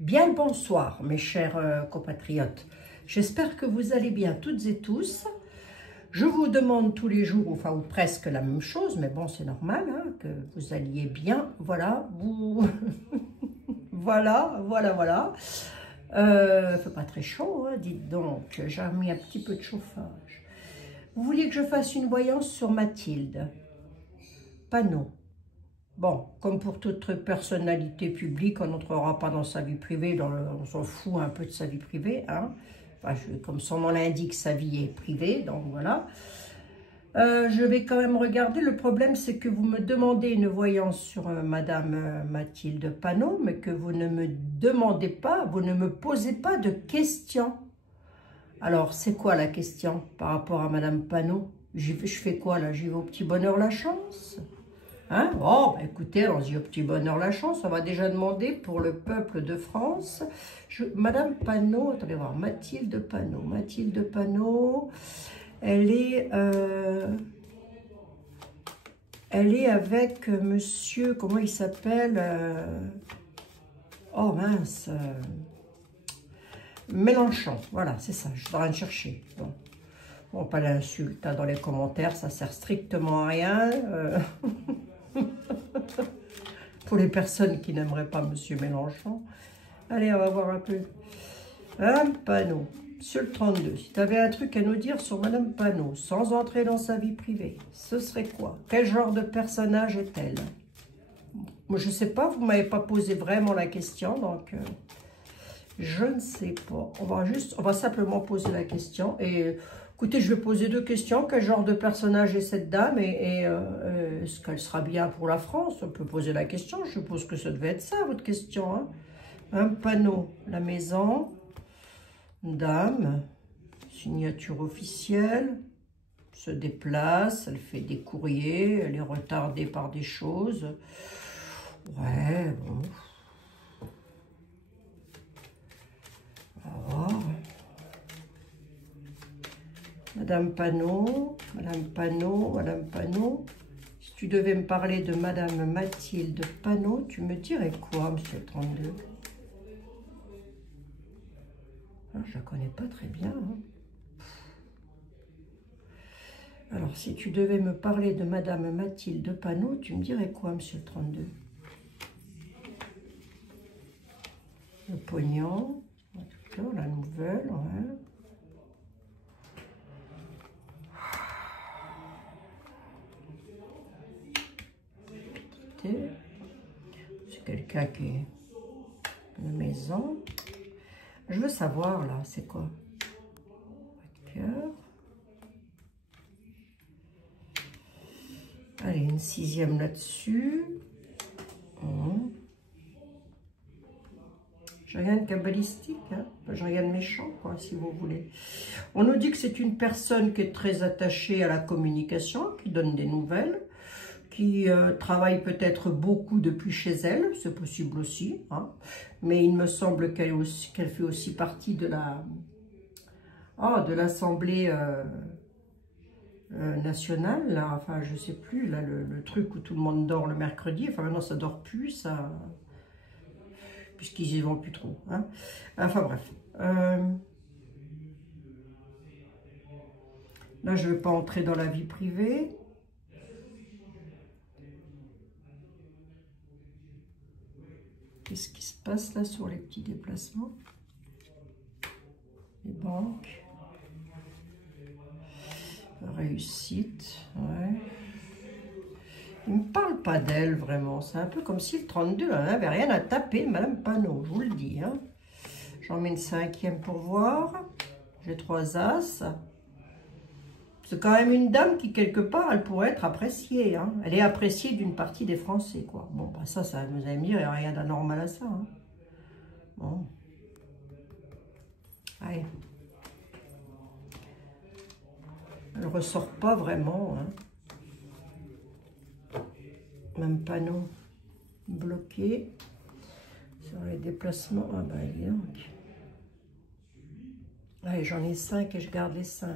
Bien le bonsoir, mes chers compatriotes. J'espère que vous allez bien toutes et tous. Je vous demande tous les jours, enfin ou presque la même chose, mais bon, c'est normal, hein, que vous alliez bien. Voilà, vous... voilà. Fait pas très chaud, hein, dites donc. J'ai mis un petit peu de chauffage. Vous vouliez que je fasse une voyance sur Mathilde Panot. Bon, comme pour toute personnalité publique, on n'entrera pas dans sa vie privée, on s'en fout un peu de sa vie privée, hein. Enfin, comme son nom l'indique, sa vie est privée, donc voilà. Je vais quand même regarder. Le problème, c'est que vous me demandez une voyance sur Madame Mathilde Panot, mais que vous ne me demandez pas, vous ne me posez pas de questions. Alors, c'est quoi la question par rapport à Madame Panot? Je fais quoi là? J'y vais au petit bonheur la chance? Hein? Oh, bah écoutez, allons-y au petit bonheur la chance. On va déjà demander pour le peuple de France. Madame Panot, attendez voir, Mathilde Panot. Mathilde Panot, elle est avec monsieur, comment il s'appelle? Oh mince, Mélenchon. Voilà, c'est ça, je suis en train de chercher. Bon, pas l'insulte hein, dans les commentaires, ça sert strictement à rien. Pour les personnes qui n'aimeraient pas monsieur Mélenchon. Allez, on va voir un peu. Madame Panot, sur le 32, si tu avais un truc à nous dire sur Madame Panot, sans entrer dans sa vie privée, ce serait quoi? Quel genre de personnage est-elle? Moi, je ne sais pas, vous ne m'avez pas posé vraiment la question, donc je ne sais pas. On va simplement poser la question. Et écoutez, je vais poser deux questions. Quel genre de personnage est cette dame et est-ce qu'elle sera bien pour la France? On peut poser la question. Je suppose que ça devait être ça, votre question. Hein? Un panneau, la maison, dame, signature officielle, se déplace, elle fait des courriers, elle est retardée par des choses. Ouais, bon. On va voir. Madame Panot, Madame Panot, Madame Panot. Si tu devais me parler de Madame Mathilde Panot, tu me dirais quoi, monsieur 32? Ah, je la connais pas très bien. Hein. Alors, si tu devais me parler de Madame Mathilde Panot, tu me dirais quoi, monsieur 32? Le pognon, en tout cas, la nouvelle, ouais. C'est quelqu'un qui est une maison. Je veux savoir, là, c'est quoi? Cœur. Allez, une 6e là-dessus. J'ai rien de cabalistique, hein. J'ai rien de méchant, quoi, si vous voulez. On nous dit que c'est une personne qui est très attachée à la communication, qui donne des nouvelles, qui travaille peut-être beaucoup depuis chez elle, c'est possible aussi, hein. Mais il me semble qu'elle fait aussi partie de l'Assemblée nationale, là. Enfin je sais plus, là, le truc où tout le monde dort le mercredi, enfin maintenant ça dort plus, ça, puisqu'ils y vont plus trop, hein. Enfin bref. Là je ne vais pas entrer dans la vie privée. Qu'est-ce qui se passe là sur les petits déplacements? Les banques. Réussite, ouais. Il ne me parle pas d'elle vraiment. C'est un peu comme si le 32, elle n'avait rien à taper, Madame Panot, je vous le dis. Hein. J'en mets une 5e pour voir. J'ai 3 as. C'est quand même une dame qui, quelque part, elle pourrait être appréciée. Hein. Elle est appréciée d'une partie des Français, quoi. Bon, bah ça vous allez me dire, il n'y a rien d'anormal à ça. Hein. Bon. Allez. Elle ne ressort pas vraiment. Hein. Même panneau bloqué. Sur les déplacements. Ah bah, dis donc. Allez, j'en ai 5 et je garde les 5.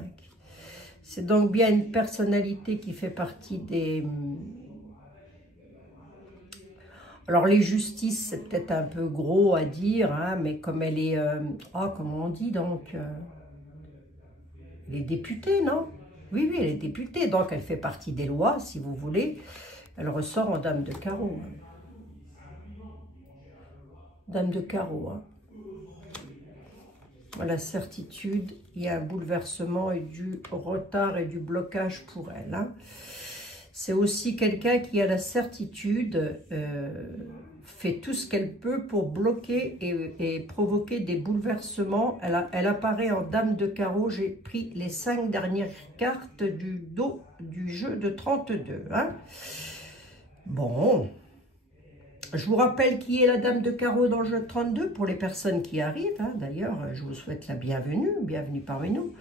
C'est donc bien une personnalité qui fait partie des... Alors, les justices, c'est peut-être un peu gros à dire, hein, mais comme elle est... comment on dit donc elle est députée, non? Oui, oui, elle est députée, donc elle fait partie des lois, si vous voulez. Elle ressort en dame de carreau. Hein. Dame de carreau, hein. La certitude, il y a un bouleversement et du retard et du blocage pour elle. Hein. C'est aussi quelqu'un qui a la certitude, fait tout ce qu'elle peut pour bloquer et provoquer des bouleversements. Elle apparaît en dame de carreau. J'ai pris les 5 dernières cartes du dos du jeu de 32. Hein. Bon. Je vous rappelle qui est la dame de carreau dans le jeu de 32 pour les personnes qui arrivent. Hein. D'ailleurs, je vous souhaite la bienvenue. Bienvenue parmi nous.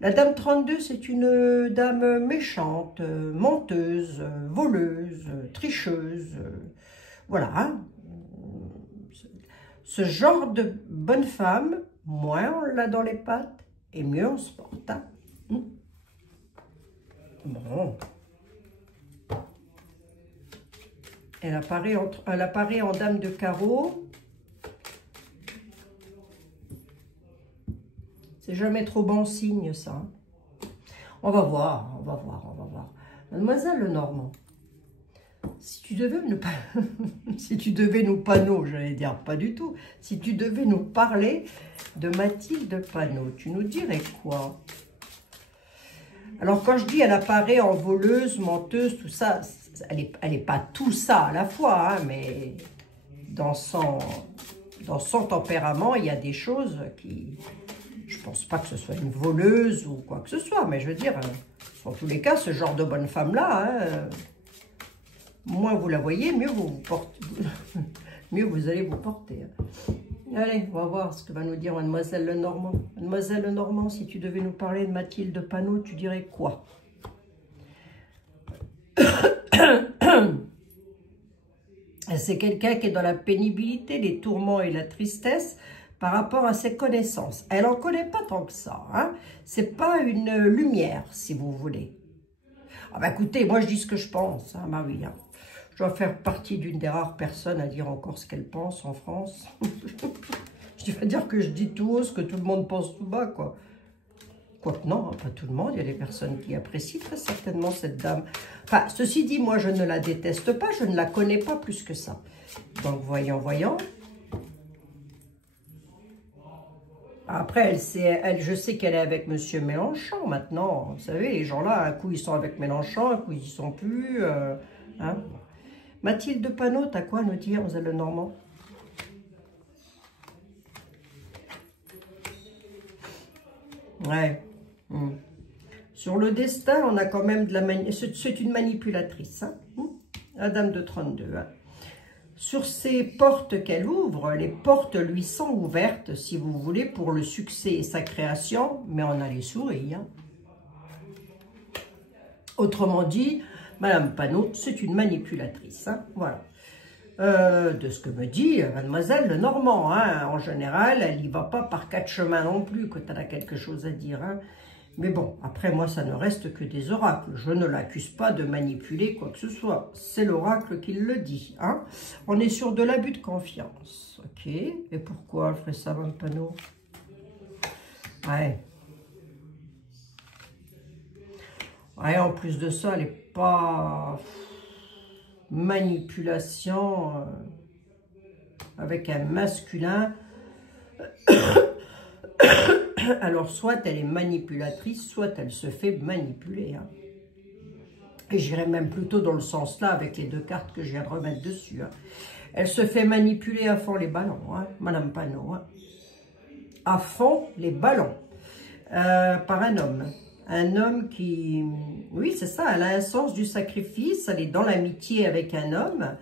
La dame 32, c'est une dame méchante, menteuse, voleuse, tricheuse. Voilà. Hein. Ce genre de bonne femme, moins on l'a dans les pattes et mieux on se porte. Hein. Bon. Elle apparaît en dame de carreau. C'est jamais trop bon signe, ça. On va voir, on va voir, on va voir. Mademoiselle Lenormand, si tu devais nous si tu devais nous Panot, j'allais dire pas du tout, si tu devais nous parler de Mathilde Panot, tu nous dirais quoi? Alors quand je dis elle apparaît en voleuse, menteuse, tout ça, elle est pas tout ça à la fois, hein, mais dans son tempérament, il y a des choses qui... Je pense pas que ce soit une voleuse ou quoi que ce soit, mais je veux dire, en tous les cas, ce genre de bonne femme-là, hein, moins vous la voyez, mieux vous vous portez, mieux vous allez vous porter. Hein. Allez, on va voir ce que va nous dire Mademoiselle Lenormand. Mademoiselle Lenormand, si tu devais nous parler de Mathilde Panot, tu dirais quoi? C'est quelqu'un qui est dans la pénibilité, les tourments et la tristesse par rapport à ses connaissances. Elle n'en connaît pas tant que ça. Hein. C'est pas une lumière, si vous voulez. Ah bah écoutez, moi je dis ce que je pense. Hein, bah oui, hein. Je dois faire partie d'une des rares personnes à dire encore ce qu'elle pense en France. Je vais dire que je dis tout haut ce que tout le monde pense tout bas, quoi. Quoique non, pas tout le monde, il y a des personnes qui apprécient très certainement cette dame. Enfin, ceci dit, moi je ne la déteste pas, je ne la connais pas plus que ça. Donc voyons, voyons. Après, je sais qu'elle est avec M. Mélenchon maintenant. Vous savez, les gens-là, un coup ils sont avec Mélenchon, un coup ils n'y sont plus. Hein. Mathilde Panot, t'as quoi à nous dire, vous êtes le Normand? Ouais. Sur le destin, on a quand même de la... C'est une manipulatrice, hein, la dame de 32. Hein. Sur ces portes qu'elle ouvre, les portes lui sont ouvertes, si vous voulez, pour le succès et sa création, mais on a les souris. Hein. Autrement dit, Madame Panot, c'est une manipulatrice. Hein, voilà. De ce que me dit Mademoiselle Lenormand. Hein, en général, elle n'y va pas par 4 chemins non plus, quand elle a quelque chose à dire. Hein. Mais bon, après moi, ça ne reste que des oracles. Je ne l'accuse pas de manipuler quoi que ce soit. C'est l'oracle qui le dit. Hein. On est sur de l'abus de confiance. Ok. Et pourquoi elle ferait ça, Madame Panot? Ouais. Ouais, en plus de ça, elle n'est pas... manipulation avec un masculin. Alors, soit elle est manipulatrice, soit elle se fait manipuler. Hein. Et j'irais même plutôt dans le sens là, avec les 2 cartes que je viens de remettre dessus. Hein. Elle se fait manipuler à fond les ballons, hein, Madame Panot. Hein. À fond les ballons. Par un homme. Un homme qui... Oui, c'est ça, elle a un sens du sacrifice, elle est dans l'amitié avec un homme.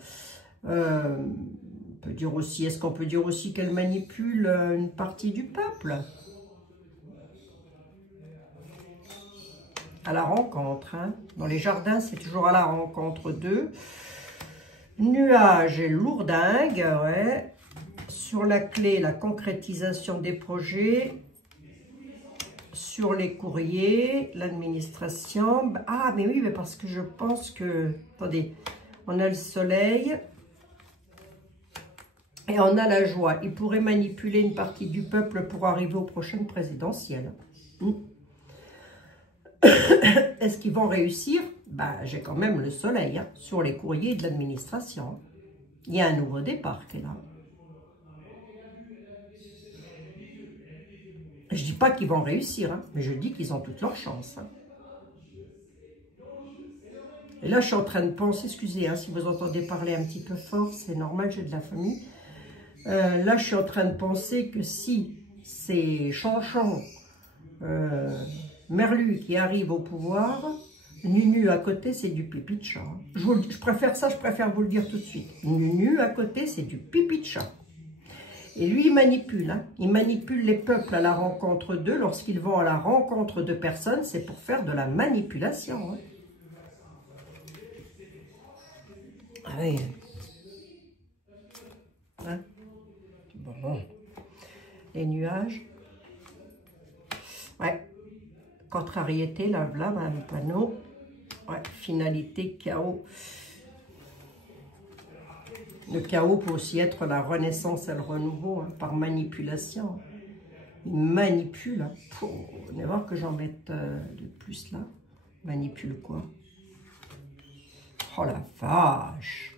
On peut dire aussi, est-ce qu'on peut dire aussi qu'elle manipule une partie du peuple? À la rencontre, hein. Dans les jardins, c'est toujours à la rencontre d'eux. Nuages et lourdingue, ouais. Sur la clé, la concrétisation des projets. Sur les courriers, l'administration. Ah, mais oui, mais parce que je pense que... Attendez, on a le soleil. Et on a la joie. Il pourrait manipuler une partie du peuple pour arriver aux prochaines présidentielles. Est-ce qu'ils vont réussir? Ben, j'ai quand même le soleil hein, sur les courriers de l'administration. Il y a un nouveau départ qui est là. Je ne dis pas qu'ils vont réussir, hein, mais je dis qu'ils ont toutes leurs chances. Hein. Et là, je suis en train de penser, excusez, hein, si vous entendez parler un petit peu fort, c'est normal, j'ai de la famille. Là, je suis en train de penser que si c'est Chanchon, Merlu qui arrive au pouvoir, Nunu à côté, c'est du pipi de chat. Je préfère ça, je préfère vous le dire tout de suite. Nunu à côté, c'est du pipi de chat. Et lui, il manipule. Hein. Il manipule les peuples à la rencontre d'eux. Lorsqu'ils vont à la rencontre de personnes, c'est pour faire de la manipulation. Hein. Ah oui. Hein? Bon. Les nuages. Ouais. Contrariété, là, le panneau. Ouais. Finalité, chaos. Le chaos peut aussi être la renaissance et le renouveau, hein, par manipulation. Il manipule. Hein. On va voir que j'en mette de plus là. Manipule quoi? Oh la vache!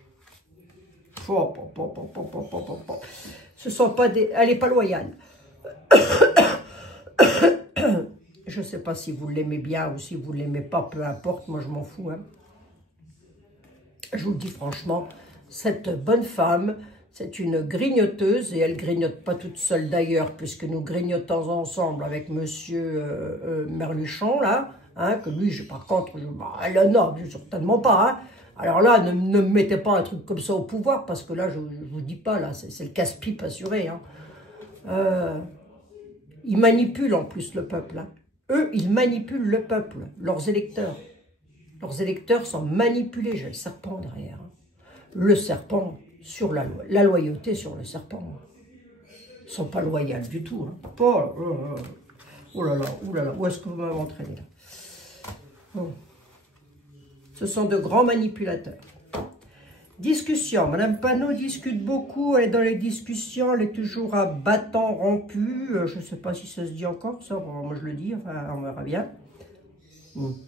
Ce sont pas des... Elle n'est pas loyale. Je ne sais pas si vous l'aimez bien ou si vous ne l'aimez pas, peu importe, moi je m'en fous. Hein. Je vous le dis franchement, cette bonne femme, c'est une grignoteuse, et elle grignote pas toute seule d'ailleurs, puisque nous grignotons ensemble avec monsieur Merluchon, là, hein, que lui, par contre, non, certainement pas. Hein. Alors là, ne me mettez pas un truc comme ça au pouvoir, parce que là, je ne vous dis pas, là, c'est le casse-pipe assuré. Hein. Ils manipulent en plus le peuple. Hein. Eux, ils manipulent le peuple, leurs électeurs. Leurs électeurs sont manipulés, j'ai le serpent derrière. Hein. Le serpent sur la loyauté sur le serpent. Ils ne sont pas loyaux du tout. Hein. Oh là là, où est-ce que vous m'avez entraîné là? Oh. Ce sont de grands manipulateurs. Discussion. Madame Panot discute beaucoup. Elle est dans les discussions. Elle est toujours à bâton rompu. Je ne sais pas si ça se dit encore, ça. Moi, je le dis. Enfin, on verra bien.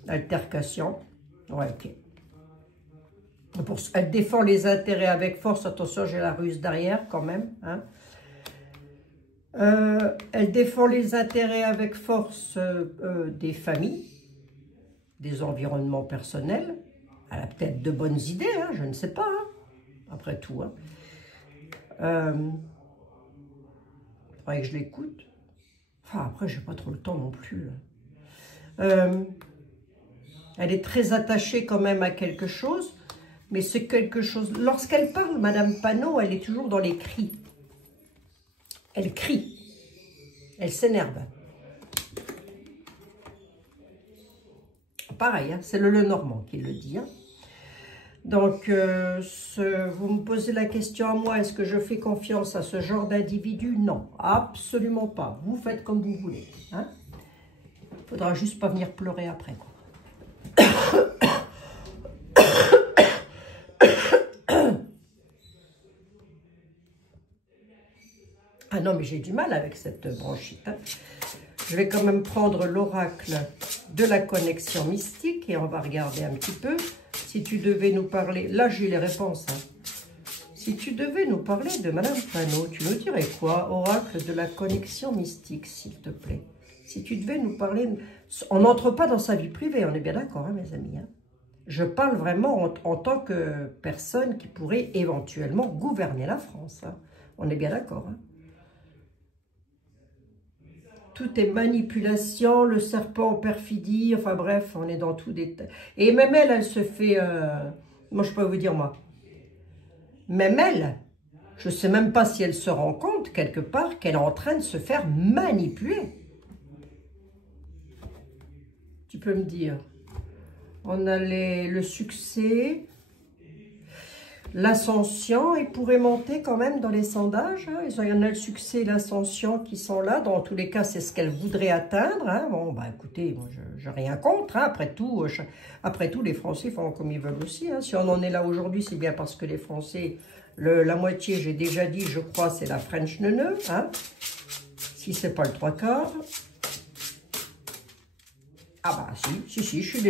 Altercation. Ouais, ok. Elle défend les intérêts avec force. Attention, j'ai la ruse derrière quand même. Hein. Elle défend les intérêts avec force des familles, des environnements personnels. Elle a peut-être de bonnes idées, hein, je ne sais pas, hein, après tout. Hein. Faudrait que je l'écoute. Enfin, après, je n'ai pas trop le temps non plus. Elle est très attachée quand même à quelque chose, mais c'est quelque chose... Lorsqu'elle parle, Madame Panot, elle est toujours dans les cris. Elle crie. Elle s'énerve. Pareil, hein, c'est le Lenormand qui le dit. Hein. Donc, vous me posez la question à moi, est-ce que je fais confiance à ce genre d'individu? Non, absolument pas. Vous faites comme vous voulez. Hein. Faudra juste pas venir pleurer après. Quoi. Ah non, mais j'ai du mal avec cette bronchite. Hein. Je vais quand même prendre l'oracle de la connexion mystique et on va regarder un petit peu. Si tu devais nous parler, là j'ai les réponses. Hein. Si tu devais nous parler de Madame Panot, tu nous dirais quoi? Oracle de la connexion mystique, s'il te plaît. Si tu devais nous parler... On n'entre pas dans sa vie privée, on est bien d'accord, hein, mes amis. Hein. Je parle vraiment en tant que personne qui pourrait éventuellement gouverner la France. Hein. On est bien d'accord, hein. Tout est manipulation, le serpent perfidie, enfin bref, on est dans tout des... Et même elle se fait... moi, je peux vous dire, moi. Même elle, je ne sais même pas si elle se rend compte, quelque part, qu'elle est en train de se faire manipuler. Tu peux me dire. On a le succès... L'ascension, il pourrait monter quand même dans les sondages. Hein. Il y en a le succès et l'ascension qui sont là. Dans tous les cas, c'est ce qu'elle voudrait atteindre. Hein. Bon, bah écoutez, moi, je n'ai rien contre. Hein. Après tout, les Français font comme ils veulent aussi. Hein. Si on en est là aujourd'hui, c'est bien parce que les Français La moitié, j'ai déjà dit, je crois, c'est la French neuneu, hein, si c'est pas le 3/4. Ah bah si, je suis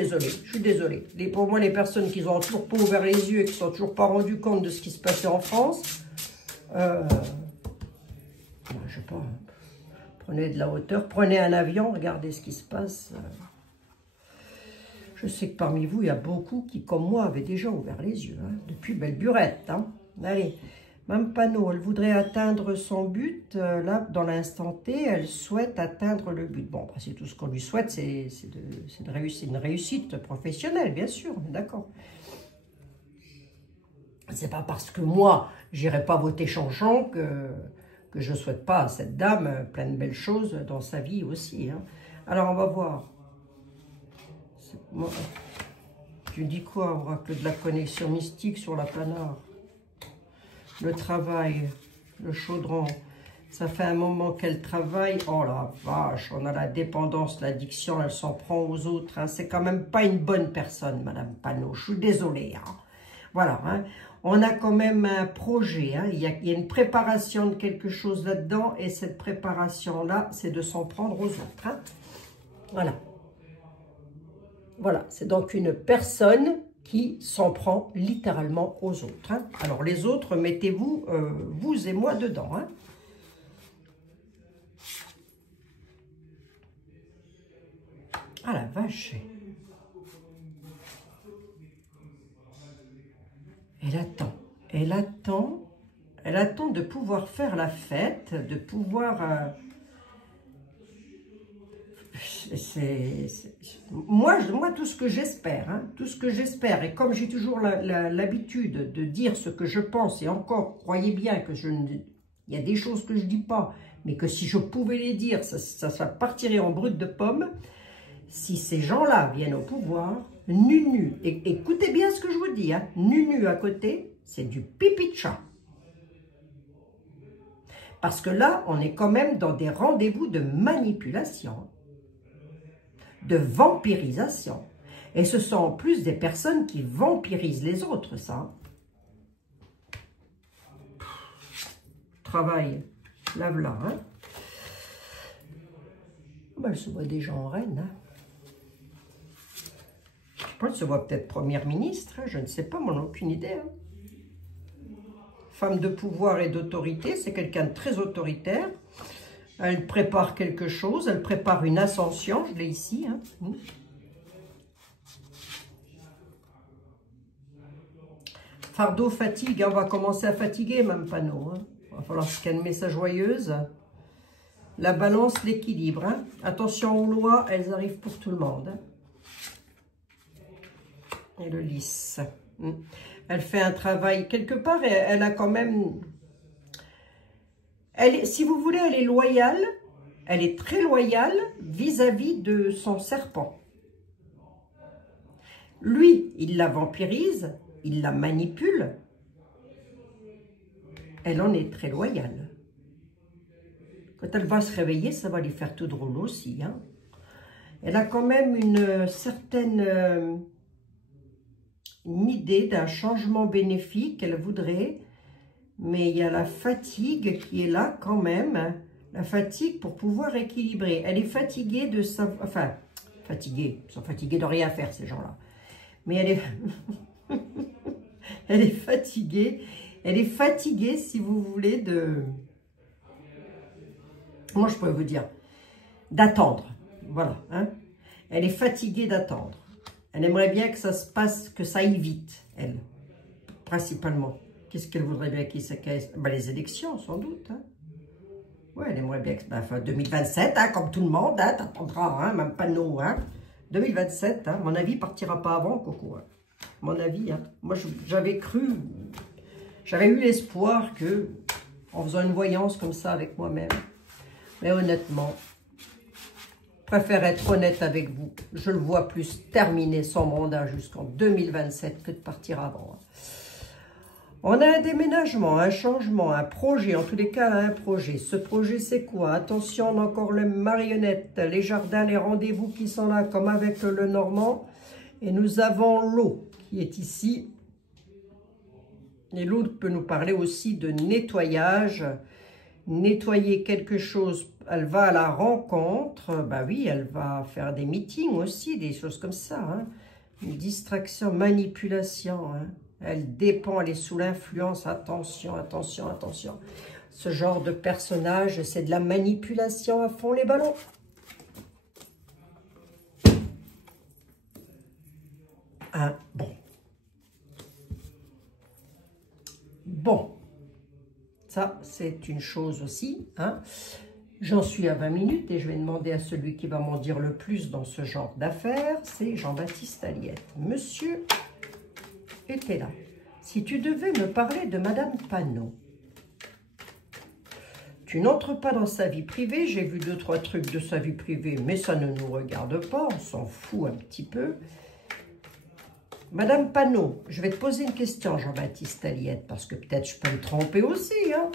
désolée. Pour moi, les personnes qui ont toujours pas ouvert les yeux et qui ne sont toujours pas rendues compte de ce qui se passait en France, je sais pas, prenez de la hauteur, prenez un avion, regardez ce qui se passe. Je sais que parmi vous, il y a beaucoup qui, comme moi, avaient déjà ouvert les yeux, hein, depuis belle lurette. Hein. Allez, Mme Panot, elle voudrait atteindre son but. Là, dans l'instant T, elle souhaite atteindre le but. Bon, c'est tout ce qu'on lui souhaite, c'est une réussite professionnelle, bien sûr, d'accord. C'est pas parce que moi, j'irai pas voter Chanchon que je ne souhaite pas à cette dame plein de belles choses dans sa vie aussi. Hein. Alors, on va voir. Moi, tu dis quoi, oracle de la connexion mystique sur la planare? Le travail, le chaudron. Ça fait un moment qu'elle travaille. Oh la vache, on a la dépendance, l'addiction, elle s'en prend aux autres. Hein. C'est quand même pas une bonne personne, Madame Panot. Je suis désolée. Hein. Voilà, hein. On a quand même un projet. Hein. Il y a une préparation de quelque chose là-dedans. Et cette préparation-là, c'est de s'en prendre aux autres. Hein. Voilà. Voilà, c'est donc une personne qui s'en prend littéralement aux autres. Hein. Alors les autres, mettez-vous, vous et moi dedans. Hein. Ah la vache. Elle attend de pouvoir faire la fête, de pouvoir... Moi, tout ce que j'espère, hein, tout ce que j'espère, et comme j'ai toujours l'habitude de dire ce que je pense, et encore, croyez bien que il y a des choses que je ne dis pas, mais que si je pouvais les dire, ça partirait en brut de pomme. Si ces gens-là viennent au pouvoir, nu, et écoutez bien ce que je vous dis, hein, nu à côté, c'est du pipi de chat. Parce que là, on est quand même dans des rendez-vous de manipulation, de vampirisation. Et ce sont en plus des personnes qui vampirisent les autres, ça. Travail, là, hein. Ben, elle se voit déjà en reine, hein. Je sais pas, elle se voit peut-être première ministre, hein, je ne sais pas, moi, aucune idée. Hein. Femme de pouvoir et d'autorité, c'est quelqu'un de très autoritaire. Elle prépare quelque chose, elle prépare une ascension, je l'ai ici. Hein. Fardeau, fatigue, on va commencer à fatiguer, Mme Panot. Hein. Il va falloir se calmer sa joyeuse. La balance, l'équilibre. Hein. Attention aux lois, elles arrivent pour tout le monde. Hein. Et le lys. Elle fait un travail quelque part, et elle a quand même... si vous voulez, elle est loyale, elle est très loyale vis-à-vis de son serpent. Lui, il la vampirise, il la manipule. Elle en est très loyale. Quand elle va se réveiller, ça va lui faire tout drôle aussi. Hein. Elle a quand même une certaine une idée d'un changement bénéfique qu'elle voudrait. Mais il y a la fatigue qui est là quand même. La fatigue pour pouvoir équilibrer. Elle est fatiguée de sa... Enfin, fatiguée. Ils sont fatigués de rien faire, ces gens-là. Mais elle est... elle est fatiguée. Elle est fatiguée, si vous voulez, de... Moi, je pourrais vous dire, d'attendre. Voilà. Hein. Elle est fatiguée d'attendre. Elle aimerait bien que ça se passe, que ça aille vite, elle, principalement. Qu'est-ce qu'elle voudrait bien qu'il s'accaisse? Ben, les élections, sans doute. Hein. Ouais, elle aimerait bien que... Ben, enfin, 2027, hein, comme tout le monde, hein, t'attendras, hein, même Panot. Hein. 2027, hein, mon avis, partira pas avant, Coco. Hein. Mon avis, hein. Moi, j'avais cru... J'avais eu l'espoir que, en faisant une voyance comme ça avec moi-même, mais honnêtement, je préfère être honnête avec vous. Je le vois plus terminer son mandat jusqu'en 2027 que de partir avant. On a un déménagement, un changement, un projet, en tous les cas un projet. Ce projet c'est quoi? Attention, on a encore les marionnettes, les jardins, les rendez-vous qui sont là comme avec le Normand. Et nous avons l'eau qui est ici. Et l'autre peut nous parler aussi de nettoyage. Nettoyer quelque chose, elle va à la rencontre. Bah oui, elle va faire des meetings aussi, des choses comme ça. Hein. Une distraction, manipulation. Hein. Elle dépend, elle est sous l'influence. Attention, attention, attention. Ce genre de personnage, c'est de la manipulation à fond les ballons. Hein, bon. Bon. Ça, c'est une chose aussi. Hein. J'en suis à 20 minutes et je vais demander à celui qui va m'en dire le plus dans ce genre d'affaires. C'est Jean-Baptiste Aliette. Monsieur était là. Si tu devais me parler de Madame Panot, tu n'entres pas dans sa vie privée. J'ai vu 2-3 trucs de sa vie privée, mais ça ne nous regarde pas. On s'en fout un petit peu. Madame Panot, je vais te poser une question, Jean-Baptiste Aliette, parce que peut-être je peux me tromper aussi. Hein.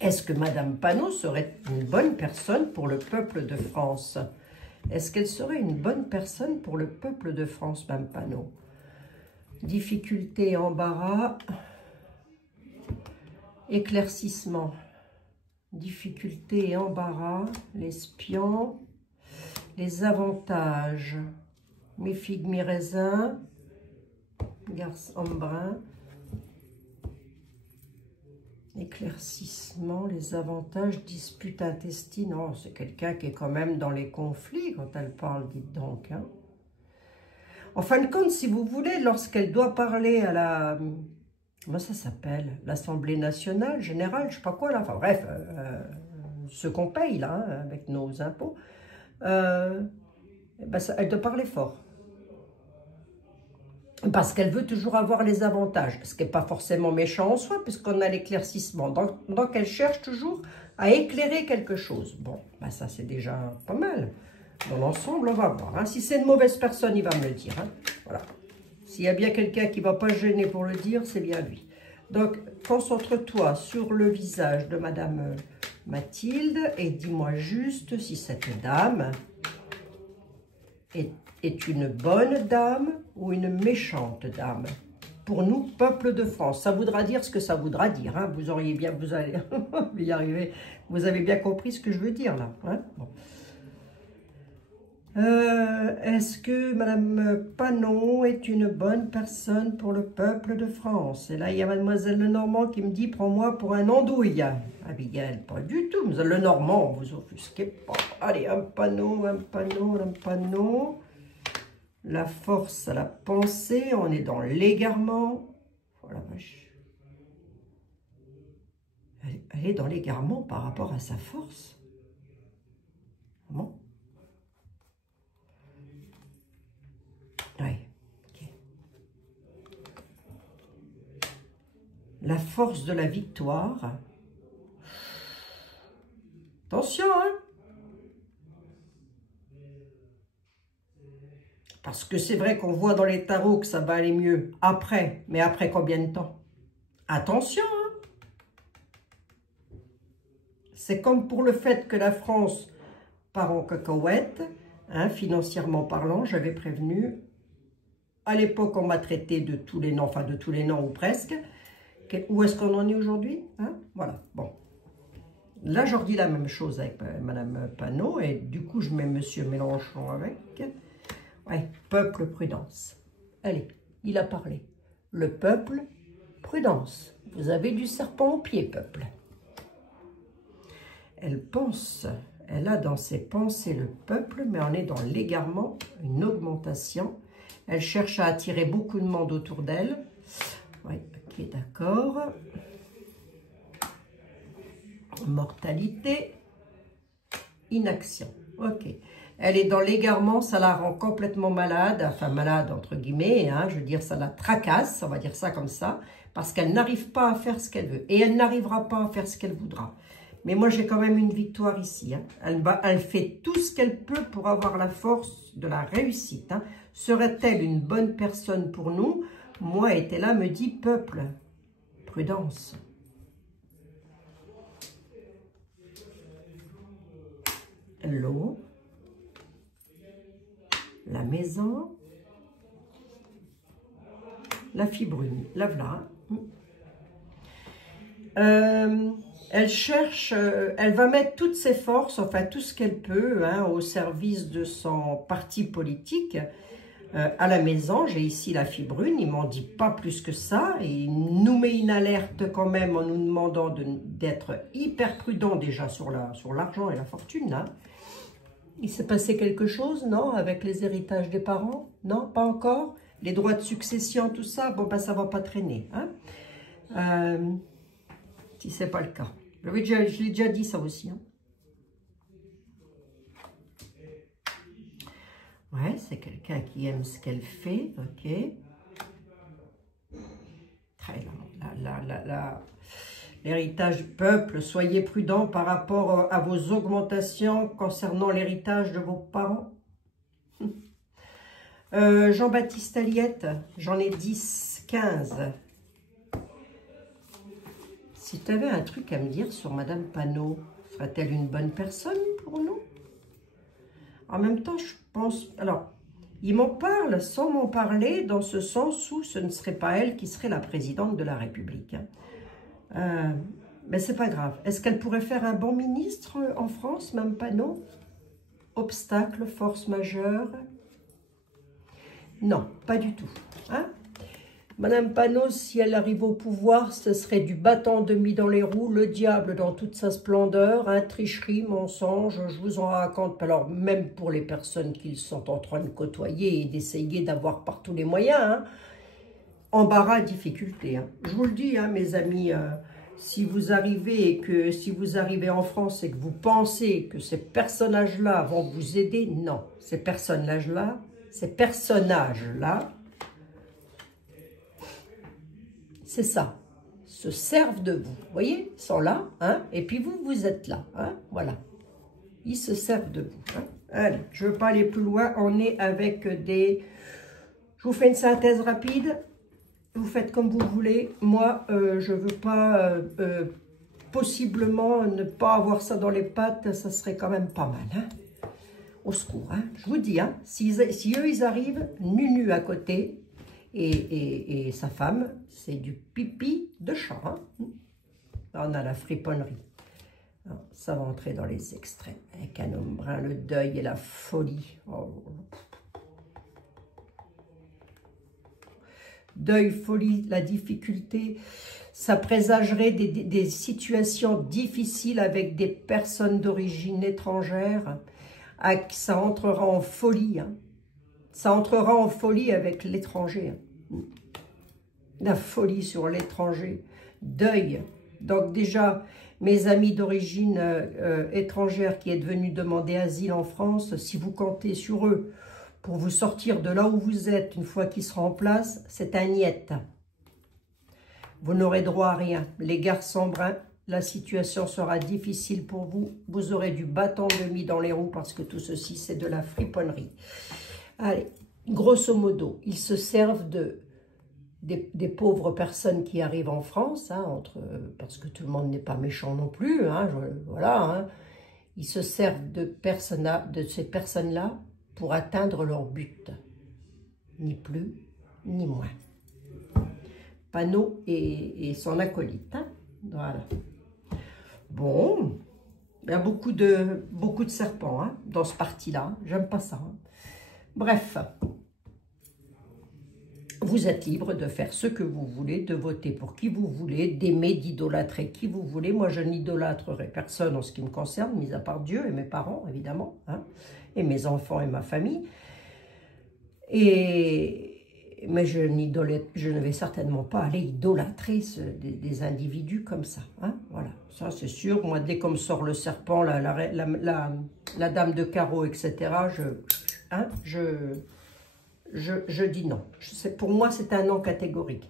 Est-ce que Madame Panot serait une bonne personne pour le peuple de France? Est-ce qu'elle serait une bonne personne pour le peuple de France, Madame Panot? Difficulté, embarras, éclaircissement. Difficulté et embarras, l'espion, les avantages. Mi figue, mi raisin, garçon brun, éclaircissement, les avantages, dispute intestine. Oh, c'est quelqu'un qui est quand même dans les conflits quand elle parle, dites donc. Hein. En fin de compte, si vous voulez, lorsqu'elle doit parler à la... Comment ça s'appelle? L'Assemblée nationale, générale, je sais pas quoi là. Enfin bref, ce qu'on paye là, hein, avec nos impôts. Ben elle doit parler fort. Parce qu'elle veut toujours avoir les avantages, ce qui n'est pas forcément méchant en soi, puisqu'on a l'éclaircissement. Donc, elle cherche toujours à éclairer quelque chose. Bon, ben ça, c'est déjà pas mal. Dans l'ensemble, on va voir. Hein. Si c'est une mauvaise personne, il va me le dire. Hein. Voilà. S'il y a bien quelqu'un qui ne va pas se gêner pour le dire, c'est bien lui. Donc, concentre-toi sur le visage de Madame Mathilde et dis-moi juste si cette dame est une bonne dame ou une méchante dame. Pour nous, peuple de France, ça voudra dire ce que ça voudra dire. Hein. Vous auriez bien, vous allez y arriver. Vous avez bien compris ce que je veux dire là. Hein. Bon. Est-ce que Madame Panot est une bonne personne pour le peuple de France? Et là, il y a Mademoiselle Lenormand qui me dit, prends-moi pour un andouille. Abigail, pas du tout. Mademoiselle Lenormand, vous offusquez pas. Allez, un panneau, un panneau, un panneau. La force à la pensée, on est dans l'égarement. Oh la vache. Elle est dans l'égarement par rapport à sa force. Bon. Oui. Okay. La force de la victoire. Attention, hein. Parce que c'est vrai qu'on voit dans les tarots que ça va aller mieux après. Mais après combien de temps? Attention, hein. C'est comme pour le fait que la France part en cacahuète, hein, financièrement parlant, j'avais prévenu. À l'époque, on m'a traité de tous les noms, enfin de tous les noms ou presque. Où est-ce qu'on en est aujourd'hui, hein? Voilà, bon. Là, je redis la même chose avec Madame Panot, et du coup, je mets Monsieur Mélenchon avec. Ouais, peuple, prudence. Allez, il a parlé. Le peuple, prudence. Vous avez du serpent au pied, peuple. Elle pense, elle a dans ses pensées le peuple, mais on est dans l'égarement, une augmentation. Elle cherche à attirer beaucoup de monde autour d'elle. Oui, ok, d'accord. Mortalité, inaction. Ok. Elle est dans l'égarement, ça la rend complètement malade, enfin malade entre guillemets, hein, je veux dire ça la tracasse, on va dire ça comme ça, parce qu'elle n'arrive pas à faire ce qu'elle veut. Et elle n'arrivera pas à faire ce qu'elle voudra. Mais moi j'ai quand même une victoire ici. Hein. Elle fait tout ce qu'elle peut pour avoir la force de la réussite. Hein. Serait-elle une bonne personne pour nous? Moi, était là, me dit peuple, prudence. L'eau. La maison, la fille brune, la voilà. Elle cherche, elle va mettre toutes ses forces, enfin tout ce qu'elle peut, hein, au service de son parti politique. À la maison, j'ai ici la fille brune, il m'en dit pas plus que ça, et il nous met une alerte quand même en nous demandant d'être hyper prudent déjà sur l'argent et la fortune. Hein. Il s'est passé quelque chose, non, avec les héritages des parents? Non, pas encore? Les droits de succession, tout ça, bon ben ça va pas traîner. Hein. Si c'est pas le cas. Je l'ai déjà dit ça aussi. Hein. Ouais, c'est quelqu'un qui aime ce qu'elle fait, ok. Très bien. L'héritage du peuple, soyez prudents par rapport à vos augmentations concernant l'héritage de vos parents. Jean-Baptiste Aliette, j'en ai 10, 15. Si tu avais un truc à me dire sur Madame Panot, serait-elle une bonne personne pour nous? En même temps, je pense... Alors, il m'en parle sans m'en parler, dans ce sens où ce ne serait pas elle qui serait la présidente de la République. Mais c'est pas grave. Est-ce qu'elle pourrait faire un bon ministre en France, Mme Panot? Obstacle, force majeure? Non, pas du tout. Hein? Madame Panot, si elle arrive au pouvoir, ce serait du bâton demi dans les roues, le diable dans toute sa splendeur, hein, tricherie, mensonge, je vous en raconte. Alors, même pour les personnes qu'ils sont en train de côtoyer et d'essayer d'avoir par tous les moyens, hein, embarras, difficulté. Hein. Je vous le dis, hein, mes amis, si vous arrivez en France et que vous pensez que ces personnages-là vont vous aider, non. Ces personnages-là, c'est ça, se servent de vous. Vous voyez, ils sont là, hein, et puis vous, vous êtes là. Hein, voilà. Ils se servent de vous. Hein. Allez, je ne veux pas aller plus loin. On est avec des... Je vous fais une synthèse rapide. Vous faites comme vous voulez. Moi, je ne veux pas... possiblement ne pas avoir ça dans les pattes, ça serait quand même pas mal. Hein. Au secours. Hein. Je vous dis, hein, si eux, ils arrivent, nu à côté... Et sa femme, c'est du pipi de chat. Hein. Là, on a la friponnerie. Alors, ça va entrer dans les extrêmes. Avec un homme brun, le deuil et la folie. Oh. Deuil, folie, la difficulté. Ça présagerait des situations difficiles avec des personnes d'origine étrangère. Ça entrera en folie. Hein. Ça entrera en folie avec l'étranger. La folie sur l'étranger. Deuil. Donc déjà, mes amis d'origine étrangère qui êtes venus demander asile en France, si vous comptez sur eux pour vous sortir de là où vous êtes, une fois qu'ils seront en place, c'est un niet. Vous n'aurez droit à rien. Les garçons bruns, la situation sera difficile pour vous. Vous aurez du bâton demi dans les roues parce que tout ceci, c'est de la friponnerie. Allez, grosso modo, ils se servent des pauvres personnes qui arrivent en France, hein, parce que tout le monde n'est pas méchant non plus, hein, voilà, hein, ils se servent de ces personnes-là pour atteindre leur but, ni plus ni moins. Panot et son acolyte, hein, voilà. Bon, il y a beaucoup de serpents hein, dans ce parti-là, j'aime pas ça. Hein. Bref, vous êtes libre de faire ce que vous voulez, de voter pour qui vous voulez, d'aimer, d'idolâtrer qui vous voulez. Moi, je n'idolâtrerai personne en ce qui me concerne, mis à part Dieu et mes parents, évidemment, hein, et mes enfants et ma famille. Mais je ne vais certainement pas aller idolâtrer des individus comme ça. Hein, voilà, ça c'est sûr. Moi, dès qu'on me sort le serpent, la dame de carreau, etc., je dis non. Pour moi, c'est un non catégorique.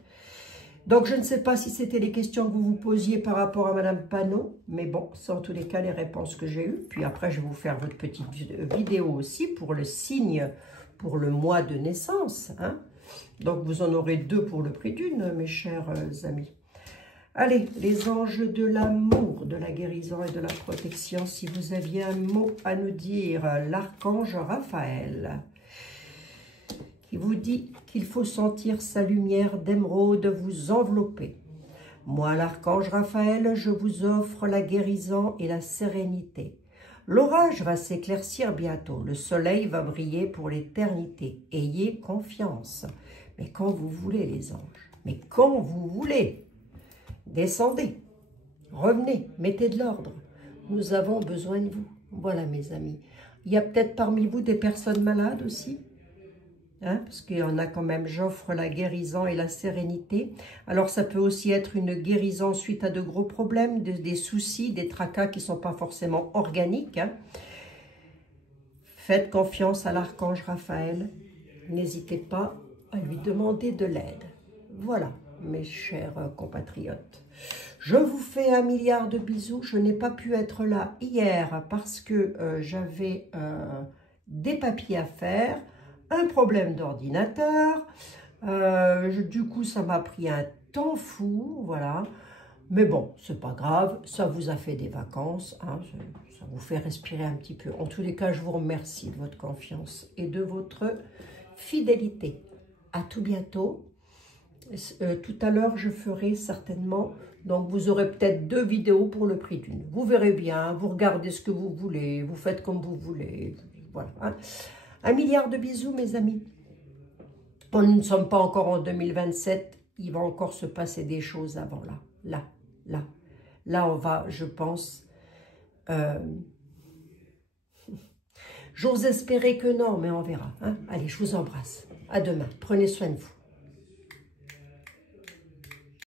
Donc, je ne sais pas si c'était les questions que vous vous posiez par rapport à Madame Panot, mais bon, c'est en tous les cas les réponses que j'ai eues. Puis après, je vais vous faire votre petite vidéo aussi pour le signe, pour le mois de naissance. Hein. Donc, vous en aurez 2 pour le prix d'une, mes chers amis. Allez, les anges de l'amour, de la guérison et de la protection, si vous aviez un mot à nous dire, l'archange Raphaël, qui vous dit qu'il faut sentir sa lumière d'émeraude vous envelopper. Moi, l'archange Raphaël, je vous offre la guérison et la sérénité. L'orage va s'éclaircir bientôt, le soleil va briller pour l'éternité. Ayez confiance. Mais quand vous voulez, les anges, mais quand vous voulez, descendez, revenez, mettez de l'ordre. Nous avons besoin de vous. Voilà, mes amis. Il y a peut-être parmi vous des personnes malades aussi, hein, parce qu'il y en a quand même. J'offre la guérison et la sérénité. Alors, ça peut aussi être une guérison suite à de gros problèmes, des soucis, des tracas qui ne sont pas forcément organiques. Hein. Faites confiance à l'archange Raphaël. N'hésitez pas à lui demander de l'aide. Voilà, mes chers compatriotes. Je vous fais 1 milliard de bisous. Je n'ai pas pu être là hier parce que j'avais des papiers à faire, un problème d'ordinateur. Du coup, ça m'a pris un temps fou, voilà. Mais bon, c'est pas grave, ça vous a fait des vacances, hein, ça vous fait respirer un petit peu. En tous les cas, je vous remercie de votre confiance et de votre fidélité. À tout bientôt. Tout à l'heure, je ferai certainement, donc vous aurez peut-être 2 vidéos pour le prix d'une. Vous verrez bien, vous regardez ce que vous voulez, vous faites comme vous voulez. Voilà. Hein. 1 milliard de bisous, mes amis. Nous ne sommes pas encore en 2027, il va encore se passer des choses avant là. Là, on va, je pense... J'ose espérer que non, mais on verra. Hein. Allez, je vous embrasse. À demain. Prenez soin de vous.